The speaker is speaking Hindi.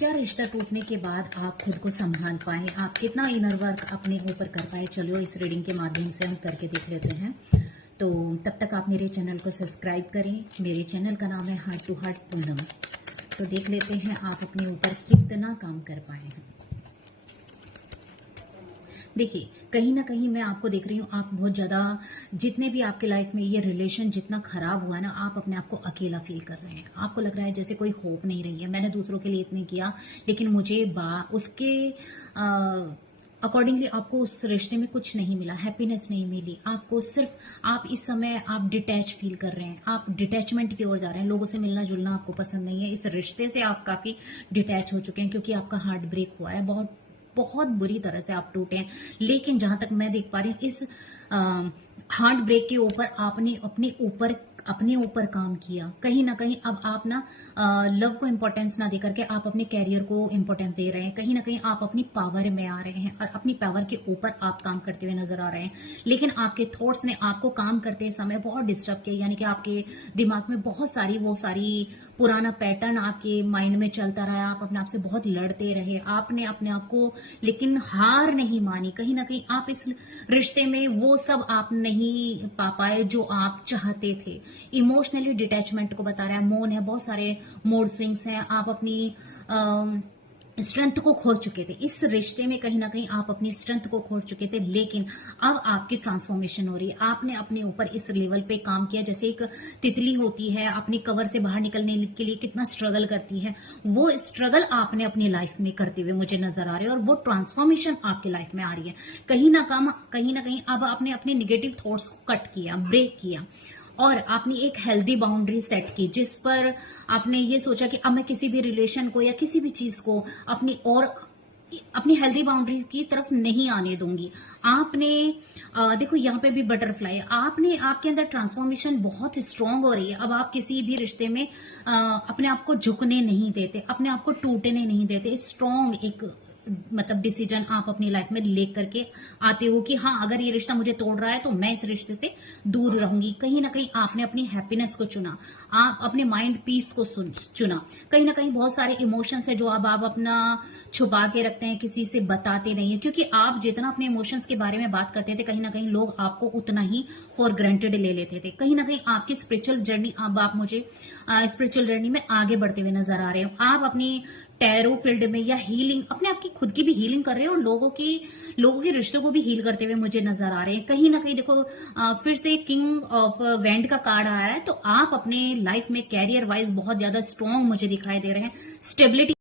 क्या रिश्ता टूटने के बाद आप खुद को संभाल पाए, आप कितना इनर वर्क अपने ऊपर कर पाए, चलो इस रीडिंग के माध्यम से हम करके देख लेते हैं। तो तब तक आप मेरे चैनल को सब्सक्राइब करें। मेरे चैनल का नाम है हार्ट टू हार्ट पूनम। तो देख लेते हैं आप अपने ऊपर कितना काम कर पाए हैं। देखिए, कहीं ना कहीं मैं आपको देख रही हूँ, आप बहुत ज़्यादा, जितने भी आपके लाइफ में ये रिलेशन जितना खराब हुआ है ना, आप अपने आप को अकेला फील कर रहे हैं। आपको लग रहा है जैसे कोई होप नहीं रही है। मैंने दूसरों के लिए इतने किया, लेकिन मुझे उसके अकॉर्डिंगली आपको उस रिश्ते में कुछ नहीं मिला, हैप्पीनेस नहीं मिली आपको। सिर्फ आप इस समय आप डिटैच फील कर रहे हैं, आप डिटैचमेंट की ओर जा रहे हैं। लोगों से मिलना जुलना आपको पसंद नहीं है। इस रिश्ते से आप काफ़ी डिटैच हो चुके हैं, क्योंकि आपका हार्ट ब्रेक हुआ है, बहुत बहुत बुरी तरह से आप टूटे हैं। लेकिन जहां तक मैं देख पा रही हूँ, इस हार्ट ब्रेक के ऊपर आपने अपने ऊपर काम किया। कहीं ना कहीं अब आप ना लव को इम्पोर्टेंस ना दे करके आप अपने कैरियर को इम्पोर्टेंस दे रहे हैं। कहीं ना कहीं आप अपनी पावर में आ रहे हैं और अपनी पावर के ऊपर आप काम करते हुए नजर आ रहे हैं। लेकिन आपके थॉट्स ने आपको काम करते समय बहुत डिस्टर्ब किया, यानी कि आपके दिमाग में बहुत सारी पुराना पैटर्न आपके माइंड में चलता रहा। आप अपने आप से बहुत लड़ते रहे, आपने अपने आप को लेकिन हार नहीं मानी। कहीं ना कहीं आप इस रिश्ते में वो सब आप नहीं पा पाए जो आप चाहते थे। इमोशनली डिटैचमेंट को बता रहा है, मौन है, बहुत सारे मूड स्विंग्स हैं। आप अपनी स्ट्रेंथ को खो चुके थे इस रिश्ते में। कहीं ना कहीं आप अपनी स्ट्रेंथ को खो चुके थे, लेकिन अब आपकी ट्रांसफॉर्मेशन हो रही है। आपने अपने ऊपर इस लेवल पे काम किया, जैसे एक तितली होती है अपनी कवर से बाहर निकलने के लिए कितना स्ट्रगल करती है, वो स्ट्रगल आपने अपनी लाइफ में करते हुए मुझे नजर आ रहे हैं। और वो ट्रांसफॉर्मेशन आपकी लाइफ में आ रही है। कहीं ना कहीं अब आपने अपने निगेटिव थॉट्स को कट किया, ब्रेक किया, और आपने एक हेल्दी बाउंड्री सेट की, जिस पर आपने ये सोचा कि अब मैं किसी भी रिलेशन को या किसी भी चीज को अपनी हेल्दी बाउंड्रीज की तरफ नहीं आने दूंगी। आपने देखो यहाँ पे भी बटरफ्लाई, आपके अंदर ट्रांसफॉर्मेशन बहुत स्ट्रांग हो रही है। अब आप किसी भी रिश्ते में अपने आप को झुकने नहीं देते, अपने आप को टूटने नहीं देते। स्ट्रांग एक मतलब डिसीजन आप अपनी लाइफ में लेकर के आते हो कि हाँ, अगर ये रिश्ता मुझे तोड़ रहा है तो मैं इस रिश्ते से दूर रहूंगी। कहीं ना कहीं आपने अपनी हैप्पीनेस को चुना, आप अपने माइंड पीस को चुना। कहीं ना कहीं बहुत सारे इमोशंस है जो अब आप अपना छुपा के रखते हैं, किसी से बताते नहीं है, क्योंकि आप जितना अपने इमोशंस के बारे में बात करते थे, कहीं ना कहीं लोग आपको उतना ही फॉर ग्रांटेड ले लेते थे। कहीं ना कहीं आपकी स्पिरिचुअल जर्नी, अब आप मुझे स्पिरिचुअल जर्नी में आगे बढ़ते हुए नजर आ रहे हो। आप अपनी टैरो फील्ड में या हीलिंग, अपने आप की खुद की भी हीलिंग कर रहे हो और लोगों के रिश्तों को भी हील करते हुए मुझे नजर आ रहे हैं। कहीं ना कहीं देखो, फिर से किंग ऑफ वैंड का कार्ड आ रहा है। तो आप अपने लाइफ में कैरियर वाइज बहुत ज्यादा स्ट्रांग मुझे दिखाई दे रहे हैं। स्टेबिलिटी